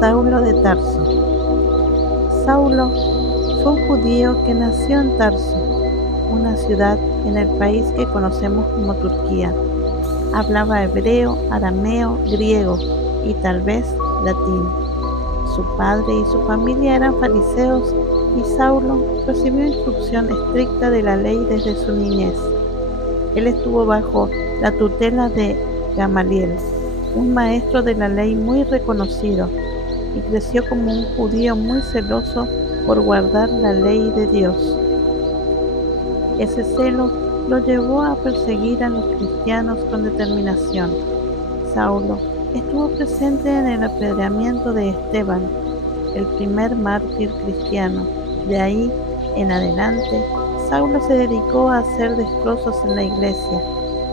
Saulo de Tarso. Saulo fue un judío que nació en Tarso, una ciudad en el país que conocemos como Turquía. Hablaba hebreo, arameo, griego y tal vez latín. Su padre y su familia eran fariseos y Saulo recibió instrucción estricta de la ley desde su niñez. Él estuvo bajo la tutela de Gamaliel, un maestro de la ley muy reconocido, y creció como un judío muy celoso por guardar la ley de Dios. Ese celo lo llevó a perseguir a los cristianos con determinación. Saulo estuvo presente en el apedreamiento de Esteban, el primer mártir cristiano. De ahí en adelante, Saulo se dedicó a hacer destrozos en la iglesia.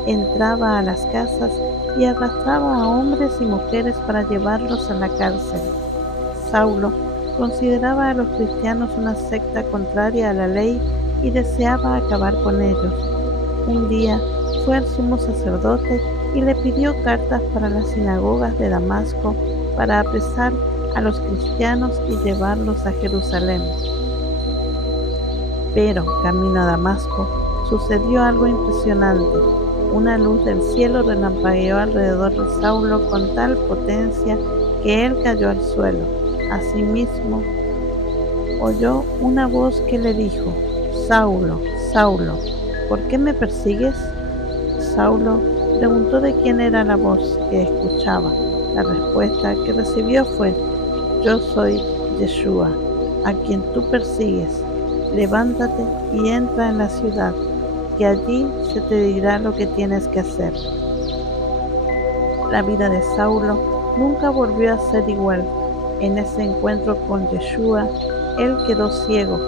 Entraba a las casas y arrastraba a hombres y mujeres para llevarlos a la cárcel. Saulo consideraba a los cristianos una secta contraria a la ley y deseaba acabar con ellos. Un día fue al sumo sacerdote y le pidió cartas para las sinagogas de Damasco para apresar a los cristianos y llevarlos a Jerusalén. Pero, camino a Damasco, sucedió algo impresionante. Una luz del cielo relampagueó alrededor de Saulo con tal potencia que él cayó al suelo. Asimismo, oyó una voz que le dijo: «Saulo, Saulo, ¿por qué me persigues?». Saulo preguntó de quién era la voz que escuchaba. La respuesta que recibió fue: «Yo soy Yeshua, a quien tú persigues. Levántate y entra en la ciudad, que allí se te dirá lo que tienes que hacer». La vida de Saulo nunca volvió a ser igual. En ese encuentro con Yeshua, él quedó ciego,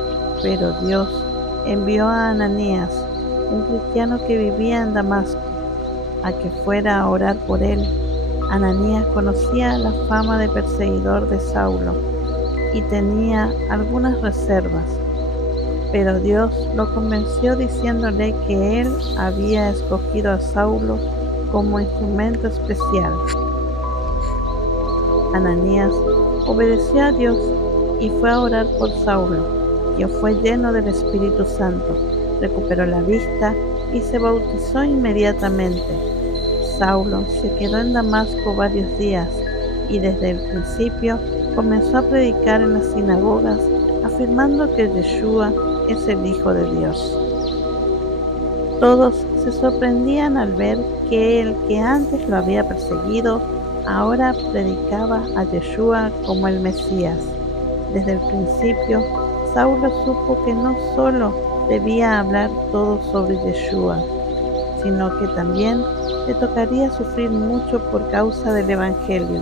pero Dios envió a Ananías, un cristiano que vivía en Damasco, a que fuera a orar por él. Ananías conocía la fama de perseguidor de Saulo y tenía algunas reservas, pero Dios lo convenció diciéndole que él había escogido a Saulo como instrumento especial. Ananías obedeció a Dios y fue a orar por Saulo, quien fue lleno del Espíritu Santo, recuperó la vista y se bautizó inmediatamente. Saulo se quedó en Damasco varios días y desde el principio comenzó a predicar en las sinagogas, afirmando que Yeshua es el Hijo de Dios. Todos se sorprendían al ver que el que antes lo había perseguido ahora predicaba a Yeshua como el Mesías. Desde el principio, Saulo supo que no solo debía hablar todo sobre Yeshua, sino que también le tocaría sufrir mucho por causa del Evangelio.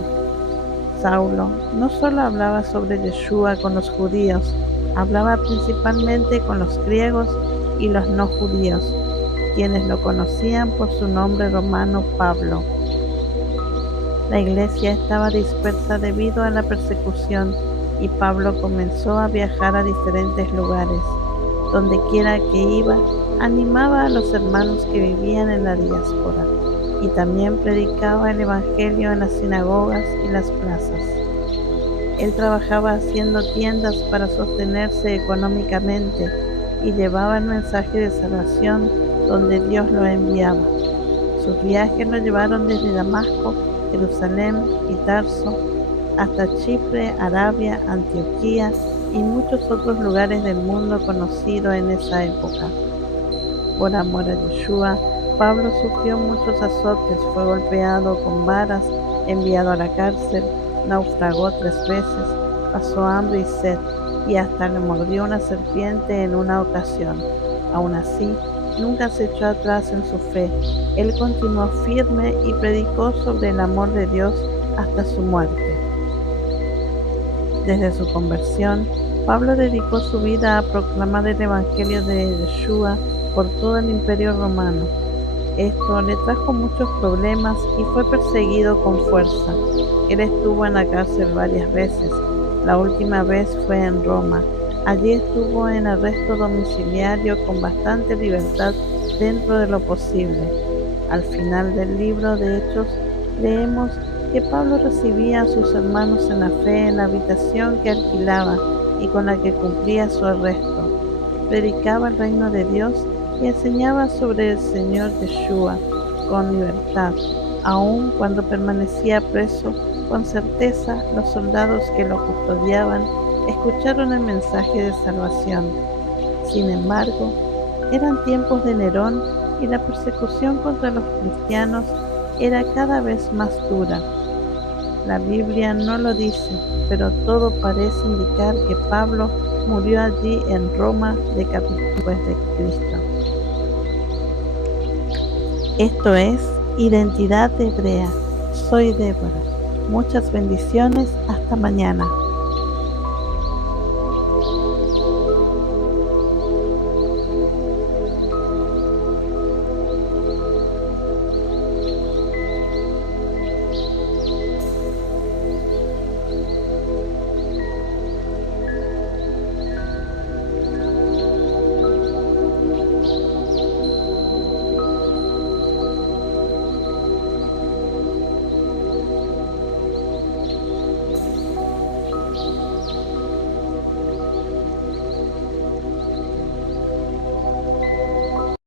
Saulo no solo hablaba sobre Yeshua con los judíos, hablaba principalmente con los griegos y los no judíos, quienes lo conocían por su nombre romano Pablo. La iglesia estaba dispersa debido a la persecución y Pablo comenzó a viajar a diferentes lugares. Donde quiera que iba, animaba a los hermanos que vivían en la diáspora y también predicaba el evangelio en las sinagogas y las plazas. Él trabajaba haciendo tiendas para sostenerse económicamente y llevaba el mensaje de salvación donde Dios lo enviaba. Sus viajes lo llevaron desde Damasco, Jerusalén y Tarso hasta Chipre, Arabia, Antioquía y muchos otros lugares del mundo conocido en esa época. Por amor a Yeshua, Pablo sufrió muchos azotes, fue golpeado con varas, enviado a la cárcel, naufragó 3 veces, pasó hambre y sed, y hasta le mordió una serpiente en una ocasión. Aún así, nunca se echó atrás en su fe. Él continuó firme y predicó sobre el amor de Dios hasta su muerte. Desde su conversión, Pablo dedicó su vida a proclamar el Evangelio de Yeshua por todo el Imperio Romano. Esto le trajo muchos problemas y fue perseguido con fuerza. Él estuvo en la cárcel varias veces. La última vez fue en Roma. Allí estuvo en arresto domiciliario con bastante libertad dentro de lo posible. Al final del libro de Hechos leemos que Pablo recibía a sus hermanos en la fe en la habitación que alquilaba y con la que cumplía su arresto. Predicaba el reino de Dios y enseñaba sobre el Señor Yeshua con libertad, aun cuando permanecía preso. Con certeza, los soldados que lo custodiaban escucharon el mensaje de salvación. Sin embargo, eran tiempos de Nerón y la persecución contra los cristianos era cada vez más dura. La Biblia no lo dice, pero todo parece indicar que Pablo murió allí en Roma después de Cristo. Esto es Identidad Hebrea. Soy Débora. Muchas bendiciones. Hasta mañana.